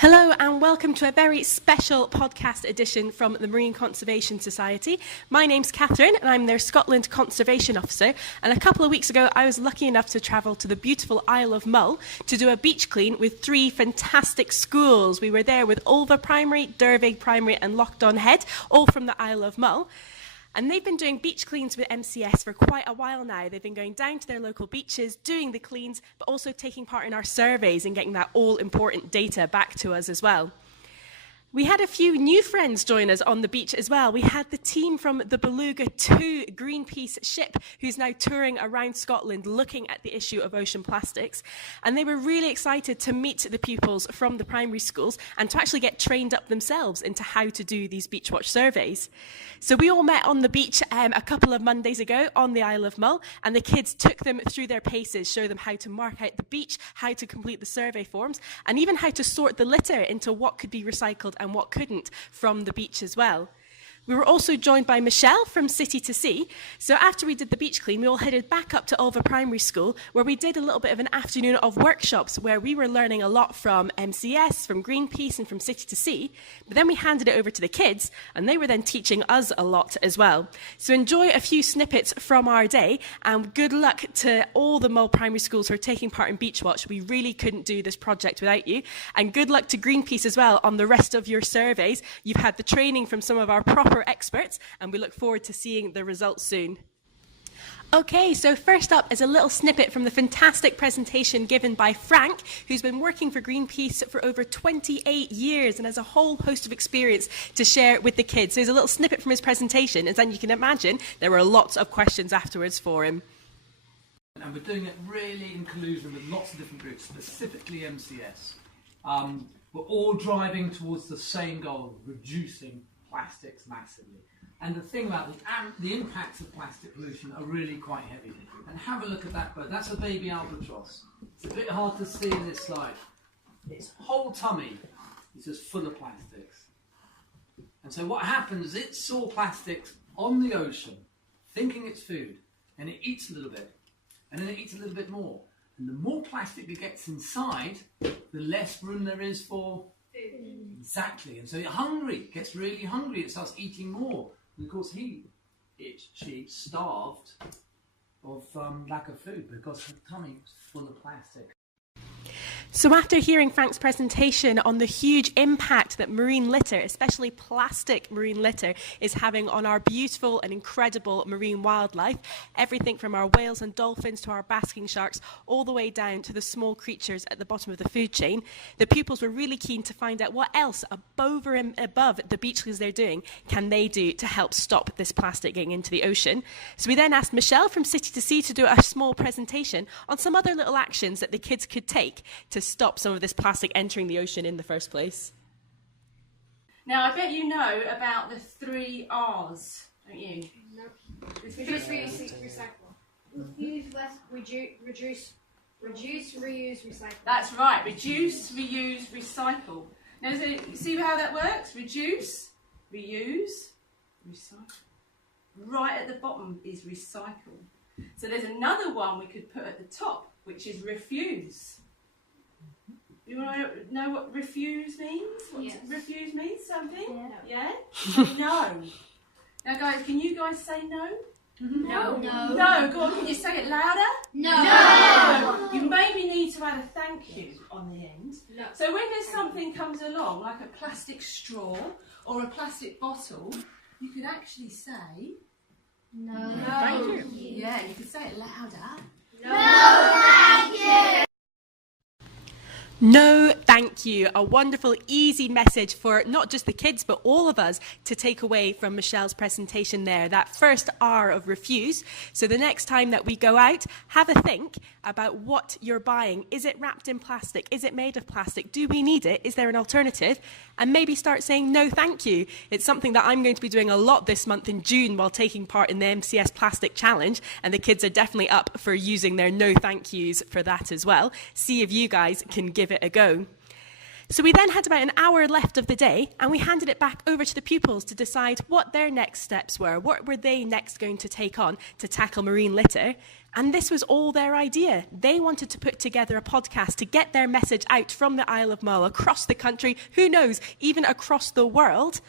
Hello and welcome to a very special podcast edition from the Marine Conservation Society. My name's Catherine and I'm their Scotland Conservation Officer, and a couple of weeks ago I was lucky enough to travel to the beautiful Isle of Mull to do a beach clean with three fantastic schools. We were there with Ulva Primary, Dervig Primary and Lochhead, all from the Isle of Mull. And they've been doing beach cleans with MCS for quite a while now. They've been going down to their local beaches, doing the cleans, but also taking part in our surveys and getting that all-important data back to us as well. We had a few new friends join us on the beach as well. We had the team from the Beluga 2 Greenpeace ship who's now touring around Scotland looking at the issue of ocean plastics. And they were really excited to meet the pupils from the primary schools and to actually get trained up themselves into how to do these Beachwatch surveys. So we all met on the beach a couple of Mondays ago on the Isle of Mull, and the kids took them through their paces, showed them how to mark out the beach, how to complete the survey forms, and even how to sort the litter into what could be recycled and what couldn't from the beach as well. We were also joined by Michelle from City to Sea. So after we did the beach clean, we all headed back up to Ulva Primary School, where we did a little bit of an afternoon of workshops where we were learning a lot from MCS, from Greenpeace and from City to Sea. But then we handed it over to the kids, and they were then teaching us a lot as well. So enjoy a few snippets from our day, and good luck to all the Mull Primary Schools who are taking part in Beachwatch. We really couldn't do this project without you. And good luck to Greenpeace as well on the rest of your surveys. You've had the training from some of our proper experts, and we look forward to seeing the results soon. Okay, so first up is a little snippet from the fantastic presentation given by Frank, who's been working for Greenpeace for over 28 years and has a whole host of experience to share with the kids. So here's a little snippet from his presentation, and then you can imagine there were lots of questions afterwards for him. And we're doing it really in collusion with lots of different groups, specifically MCS. We're all driving towards the same goal, reducing plastics massively. And the thing about the impacts of plastic pollution are really quite heavy. And have a look at that bird. That's a baby albatross. It's a bit hard to see in this slide. Its whole tummy is just full of plastics. And so what happens is it saw plastics on the ocean, thinking it's food, and it eats a little bit, and then it eats a little bit more. And the more plastic it gets inside, the less room there is for food. Exactly. And so it's hungry, it gets really hungry, it starts eating more. And of course she starved of lack of food because her tummy was full of plastic. So after hearing Frank's presentation on the huge impact that marine litter, especially plastic marine litter, is having on our beautiful and incredible marine wildlife, everything from our whales and dolphins to our basking sharks, all the way down to the small creatures at the bottom of the food chain, the pupils were really keen to find out what else above the beach cleans they're doing can they do to help stop this plastic getting into the ocean. So we then asked Michelle from City to Sea to do a small presentation on some other little actions that the kids could take to stop some of this plastic entering the ocean in the first place. Now, I bet you know about the 3 R's, don't you? No. Reduce, reuse, recycle. Refuse, less, reduce, reuse, recycle. That's right. Reduce, reuse, recycle. Now, so see how that works? Reduce, reuse, recycle. Right at the bottom is recycle. So there's another one we could put at the top, which is refuse. You want to know what refuse means? Yes. Refuse means something? Yeah. Yeah? No. Now, guys, can you guys say no? No. No. No. Go on, can you say it louder? No. You maybe need to add a thank you on the end. No. So when there's something comes along, like a plastic straw or a plastic bottle, you could actually say No. thank you. Yeah, you could say it louder. No, thank you. No, thank you. A wonderful, easy message for not just the kids, but all of us to take away from Michelle's presentation there. That first R of refuse. So the next time that we go out, have a think about what you're buying. Is it wrapped in plastic? Is it made of plastic? Do we need it? Is there an alternative? And maybe start saying no, thank you. It's something that I'm going to be doing a lot this month in June while taking part in the MCS Plastic Challenge. And the kids are definitely up for using their no, thank yous for that as well. See if you guys can give it a go. So we then had about an hour left of the day, and we handed it back over to the pupils to decide what their next steps were. What were they next going to take on to tackle marine litter? And this was all their idea. They wanted to put together a podcast to get their message out from the Isle of Mull across the country, who knows, even across the world,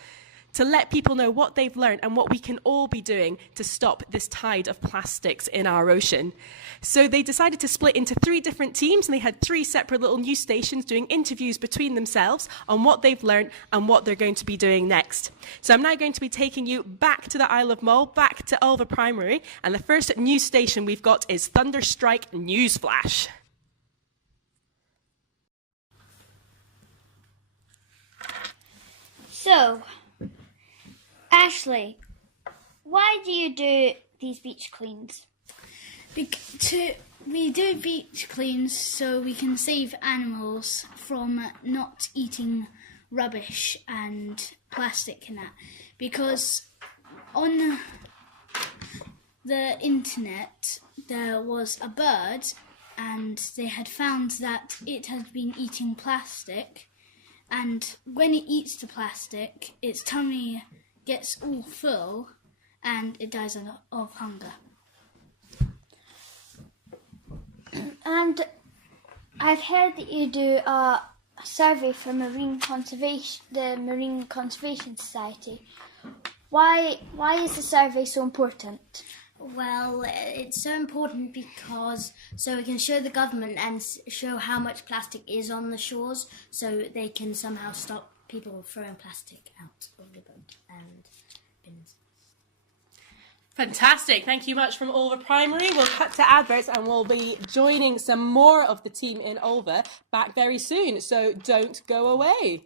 to let people know what they've learned and what we can all be doing to stop this tide of plastics in our ocean. So they decided to split into 3 different teams, and they had 3 separate little news stations doing interviews between themselves on what they've learned and what they're going to be doing next. So I'm now going to be taking you back to the Isle of Mull, back to Ulva Primary, and the first news station we've got is Thunderstrike Newsflash. So, Ashley, why do you do these beach cleans? We do beach cleans so we can save animals from not eating rubbish and plastic and that. Because on the internet there was a bird and they had found that it had been eating plastic, and when it eats the plastic its tummy gets all full and it dies of hunger. And I've heard that you do a survey for the Marine Conservation Society. Why is the survey so important? Well, it's so important because so we can show the government and show how much plastic is on the shores, so they can somehow stop people throwing plastic out of the boat and bins. Fantastic. Thank you much from Ulva Primary. We'll cut to adverts and we'll be joining some more of the team in Ulva back very soon. So don't go away.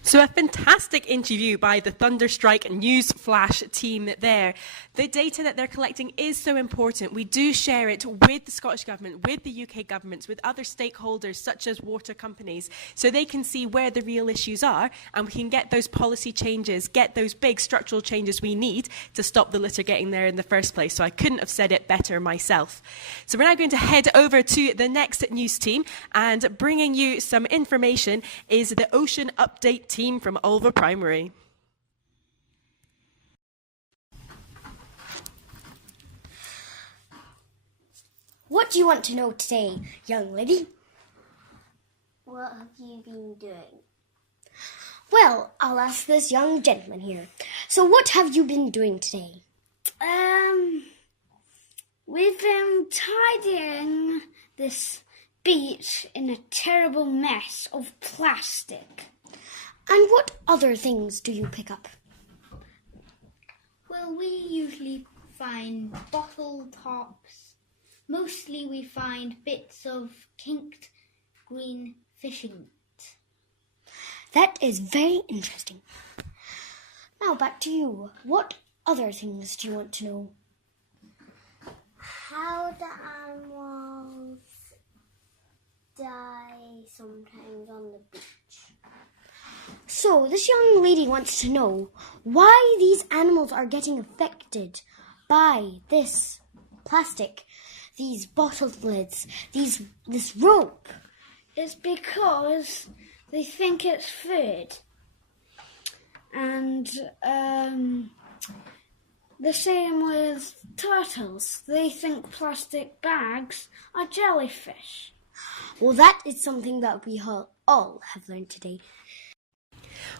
So a fantastic interview by the Thunderstrike News Flash team there. The data that they're collecting is so important. We do share it with the Scottish Government, with the UK governments, with other stakeholders such as water companies, so they can see where the real issues are and we can get those policy changes, get those big structural changes we need to stop the litter getting there in the first place. So I couldn't have said it better myself. So we're now going to head over to the next news team, and bringing you some information is the Ocean Update team from Ulva Primary. What do you want to know today, young lady? What have you been doing? Well, I'll ask this young gentleman here. So what have you been doing today? We've been tidying this beach in a terrible mess of plastic. And what other things do you pick up? Well, we usually find bottle tops. Mostly we find bits of kinked green fishing net. That is very interesting. Now back to you. What other things do you want to know? How do animals die sometimes on the beach? So, this young lady wants to know why these animals are getting affected by this plastic, these bottle lids, this rope. It's because they think it's food. And the same with turtles. They think plastic bags are jellyfish. Well, that is something that we all have learned today.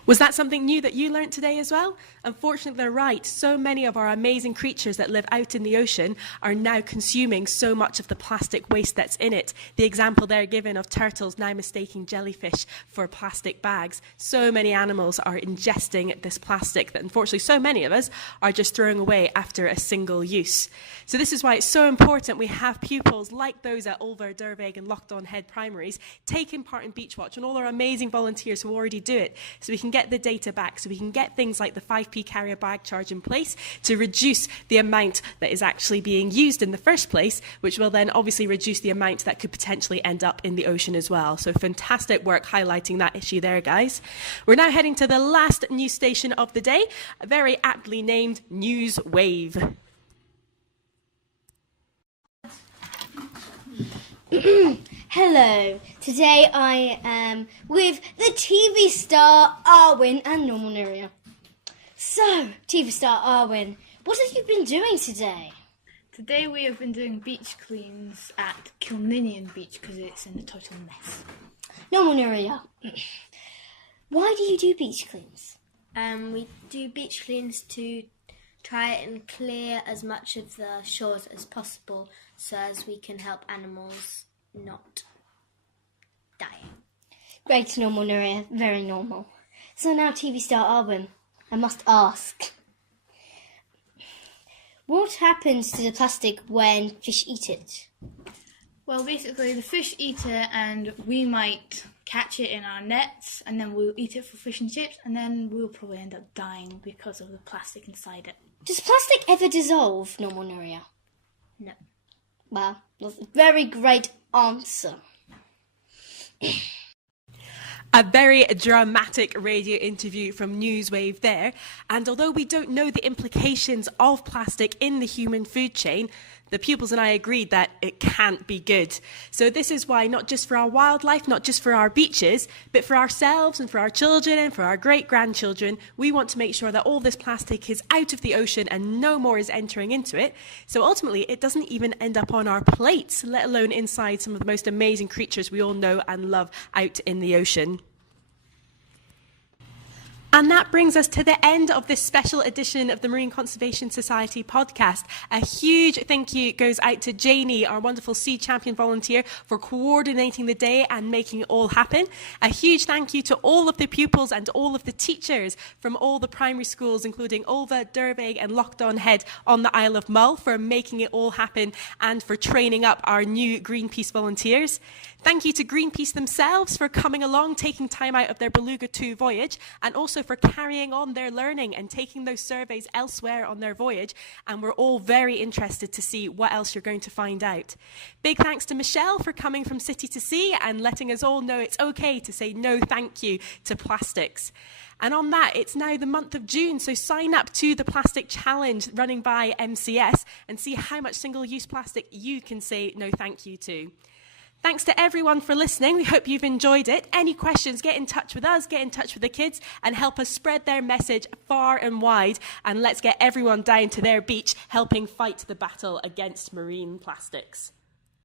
Was that something new that you learnt today as well? Unfortunately, they're right. So many of our amazing creatures that live out in the ocean are now consuming so much of the plastic waste that's in it. The example there given of turtles now mistaking jellyfish for plastic bags. So many animals are ingesting this plastic that unfortunately so many of us are just throwing away after a single use. So this is why it's so important we have pupils like those at Ulva, Derveg and Lochhead primaries taking part in Beachwatch, and all our amazing volunteers who already do it, so we can get the data back, so we can get things like the 5p carrier bag charge in place to reduce the amount that is actually being used in the first place, which will then obviously reduce the amount that could potentially end up in the ocean as well. So fantastic work highlighting that issue there, guys. We're now heading to the last news station of the day, a very aptly named News Wave. Hello. Today I am with the TV star Arwen and Normal Nuria. So, TV star Arwen, what have you been doing today? Today we have been doing beach cleans at Kilninian Beach because it's in a total mess. Normal Nuria, why do you do beach cleans? We do beach cleans to try and clear as much of the shores as possible so as we can help animals not die. Great, Normal Nuria, very normal. So now TV star Arwen, I must ask, what happens to the plastic when fish eat it? Well, basically the fish eat it and we might catch it in our nets and then we'll eat it for fish and chips and then we'll probably end up dying because of the plastic inside it. Does plastic ever dissolve, Normal Nuria? No. Well, that's a very great answer. A very dramatic radio interview from Newswave there. And although we don't know the implications of plastic in the human food chain, the pupils and I agreed that it can't be good. So this is why, not just for our wildlife, not just for our beaches, but for ourselves and for our children and for our great-grandchildren, we want to make sure that all this plastic is out of the ocean and no more is entering into it. So ultimately, it doesn't even end up on our plates, let alone inside some of the most amazing creatures we all know and love out in the ocean. And that brings us to the end of this special edition of the Marine Conservation Society podcast. A huge thank you goes out to Janie, our wonderful Sea Champion volunteer, for coordinating the day and making it all happen. A huge thank you to all of the pupils and all of the teachers from all the primary schools, including Ulva, Dervig and Lochhead on the Isle of Mull, for making it all happen and for training up our new Greenpeace volunteers. Thank you to Greenpeace themselves for coming along, taking time out of their Beluga 2 voyage, and also for carrying on their learning and taking those surveys elsewhere on their voyage. And we're all very interested to see what else you're going to find out. Big thanks to Michelle for coming from city to sea and letting us all know it's okay to say no thank you to plastics. And on that, it's now the month of June, so sign up to the Plastic Challenge running by MCS and see how much single-use plastic you can say no thank you to. Thanks to everyone for listening. We hope you've enjoyed it. Any questions, get in touch with us, get in touch with the kids, and help us spread their message far and wide. And let's get everyone down to their beach helping fight the battle against marine plastics.